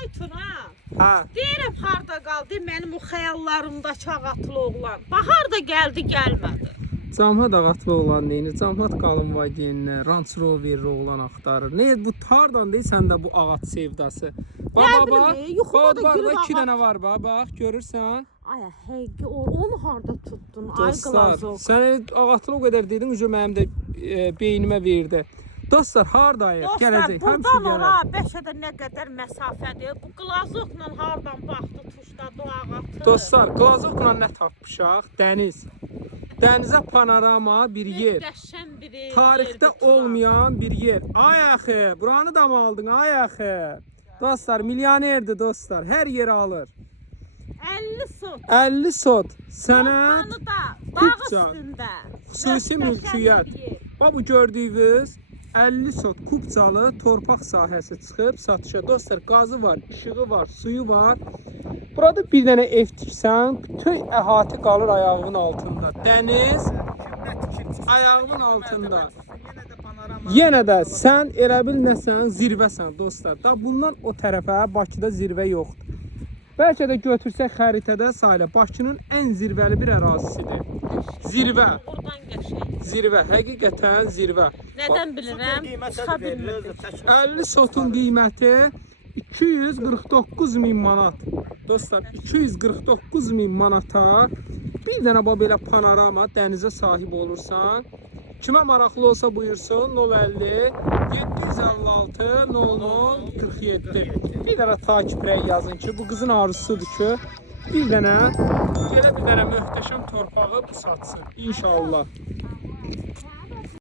Aytun ha. Ha. Deyirəm harda qaldı mənim o xəyallarımdakı ağatlı oğlan. Bahar da gəldi, gəlmədi. Camhat ağatlı oğlan neyini? Camhat qalın vagenlə, Range Rover oğlan axtarır. Ne bu tardan deyil səndə bu ağac sevdası. Baba, yuxuda da var, gülüb 2 dənə var bax, görürsən? Ay, həqiqi onu harda tutdun? Ay Dostlar, Glazok. sən ağatlı o qədər dedin, mənim də beynimə verdi. Dostlar, hardayıq? Dostlar, Gələcək, buradan ora Bəşədə nə qədər məsafədir? Bu Glazokla hardan baxdı, tuşladı o ağatı? Dostlar, Glazokla nə tapmışaq? Dəniz. Dənizə panorama bir yer. Qəşəng bir yer. Tarixdə olmayan bir yer. Ay axı, buranı da mı aldın? Ay axı. Dostlar, milyonerdir dostlar. Hər yeri alır. 50 sot. 50 sot. Sənət, Volkanı da dağ Kupça, üstündə. xüsusi Möhtəşəm mülkiyyət. bir yer. Bax bu gördüyünüz 50 sot kupçalı torpaq sahəsi çıxıb satışa. Dostlar, qazı var, işığı var, suyu var. Burada bir dənə ev tiksən, bütün əhatə qalır ayağının altında. Dəniz ayağının altında. Yenə də sən elə bil nəsən, zirvəsən dostlar. Da bundan o tərəfə Bakıda zirvə yoxdur. Bəlkə də götürsək xəritədə sayıla Bakının ən zirvəli bir ərazisidir. Zirvə. Buradan qəşəng. Zirvə, həqiqətən zirvə. Nədən bilirəm? Çıxa bilmirdim. 50 sotun qiyməti 249.000 manat. Dostlar, 249.000 manata bir dənə belə panorama dənizə sahib olursan. Kimə maraqlı olsa buyursun 050 756 00 47. Bir dənə takibləyə yazın ki, bu qızın arzusudur ki, bir dənə belə bir dənə möhtəşəm torpağı bu satsın. İnşallah.